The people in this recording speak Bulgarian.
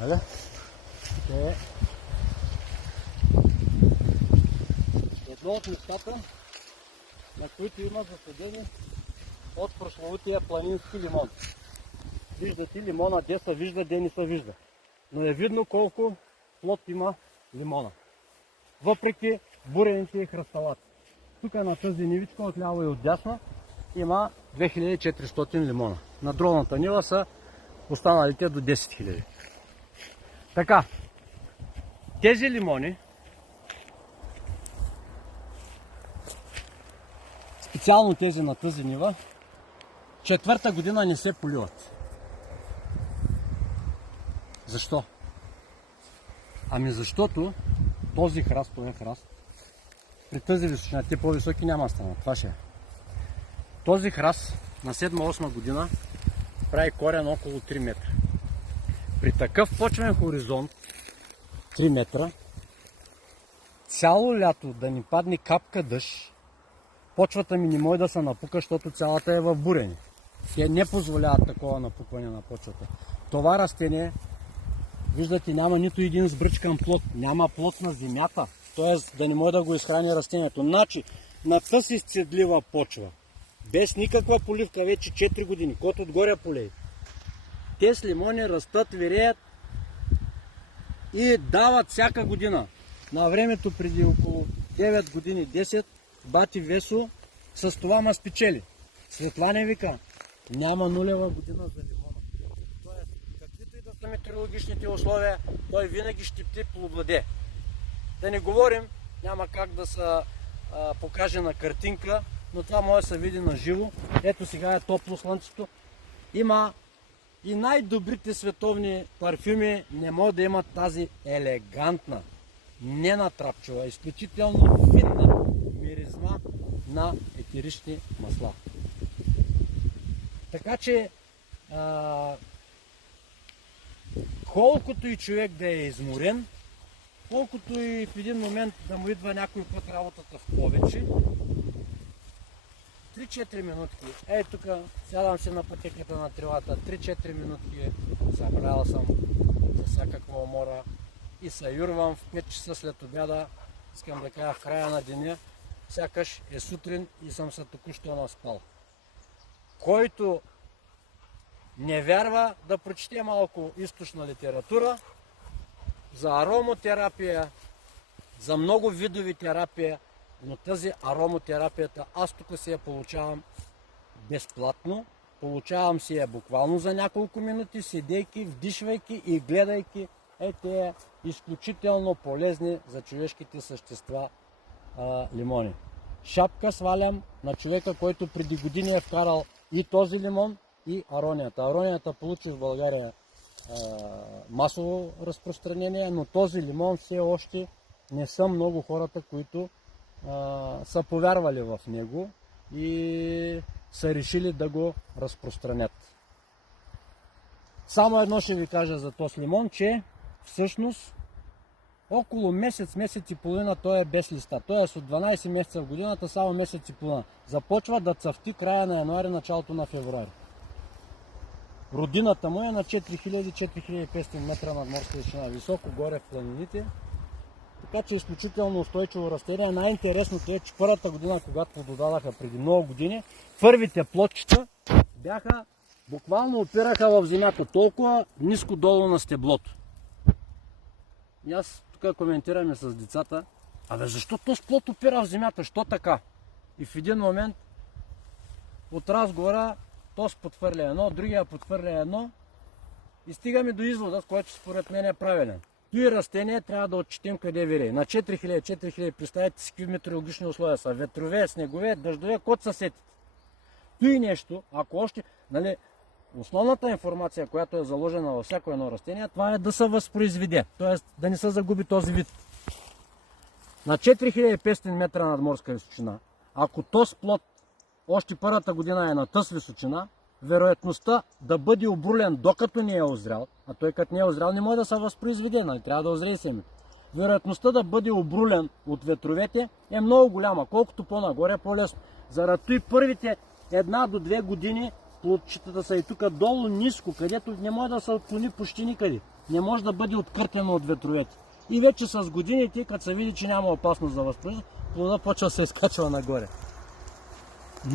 Нали? Едно от местата, на които има засадени от прословутия планински лимон. Виждате, лимона де се вижда, де не се вижда. Но е видно колко плод има лимона. Въпреки бурените и хръсталаци. Тук на тази нивичка, отляво и отдясно, има 2400 лимона. На долната нива са останалите до 10 000. Така, тези лимони, специално тези на тази нива, четвърта година не се поливат. Защо? Ами защото този храст, при тази височина, те по-високи няма да станат. Това ще е. Този храст на 7-8 година прави корен около 3 метра. При такъв почвен хоризонт 3 метра, цяло лято да ни падне капка дъжд, почвата ми не може да се напука, защото цялата е в бурени. Те не позволяват такова напукване на почвата. Това растение, виждате, няма нито един сбръчкан плод, няма плод на земята, т.е. да не може да го изхрани растението. Значи, на тази изцедлива почва, без никаква поливка вече 4 години, кот отгоре полей, тези лимони растат, виреят и дават всяка година. На времето преди около 9 години, 10, бати Весо с това ма спечели. Светлане вика, няма нулева година за лимона. Тоест, каквито и да са метеорологичните условия, той винаги ще ти плодове. Да не говорим, няма как да се покаже на картинка, но това може да се види на живо. Ето сега е топло слънцето. Има и най-добрите световни парфюми не могат да имат тази елегантна, ненатрапчива, изключително фитна миризма на етерични масла. Така че, колкото и човек да е изморен, колкото и в един момент да му идва някой път работата в повече, 3-4 минутки, ей тук сядам си на пътеката на трилата, 3-4 минутки, събрал съм за всякаква умора и се юрвам в 5 часа след обяда, искам да кажа в края на деня, сякаш е сутрин и съм се току-що наспал. Който не вярва, да прочете малко източна литература за аромотерапия, за много видови терапия, но тази аромотерапията аз тук си я получавам безплатно. Получавам си я буквално за няколко минути, седейки, вдишвайки и гледайки те изключително полезни за човешките същества лимони. Шапка свалям на човека, който преди години е вкарал и този лимон, и аронията. Аронията получи в България масово разпространение, но този лимон все още не са много хората, които са повярвали в него и са решили да го разпространят. Само едно ще ви кажа за този лимон, че всъщност около месец и половина той е без листа. Т.е. от 12 месеца в годината само месец и половина. Започва да цъфти края на януари, началото на февруари. Родината му е на 4000-4500 метра надморска височина, високо горе в планините. Така че е изключително устойчиво растение. Най-интересното е, че първата година, когато плододадаха преди много години, първите плодчета бяха, буквално опираха в земята, толкова ниско долу на стеблото. И аз тук коментираме с децата, защо този плод опира в земята, що така? И в един момент от разговора този потвърля едно, другия потвърля едно и стигаме до извода, който според мен е правилен. Той растение трябва да отчетем къде вирее. На 4000, представете си какви метеорологични условия са. Ветрове, снегове, дъждове, кот са сетите. Той нещо, ако още, основната информация, която е заложена във всяко едно растение, това е да се възпроизведе, т.е. да не се загуби този вид. На 4500 метра надморска височина, ако този плод още първата година е на тази височина, вероятността да бъде обрулен докато не е озрял, а той като не е озрял не може да се възпроизведе, трябва да озрее семето. Вероятността да бъде обрулен от ветровете е много голяма, колкото по-нагоре по-лесно. Заради и първите 1 до 2 години плодчетата са и тук долу ниско, където не може да се отклони почти никъде. не може да бъде откъртено от ветровете. И вече с годините, като се види, че няма опасност за възпроизводство, плодът почва да се изкачва нагоре.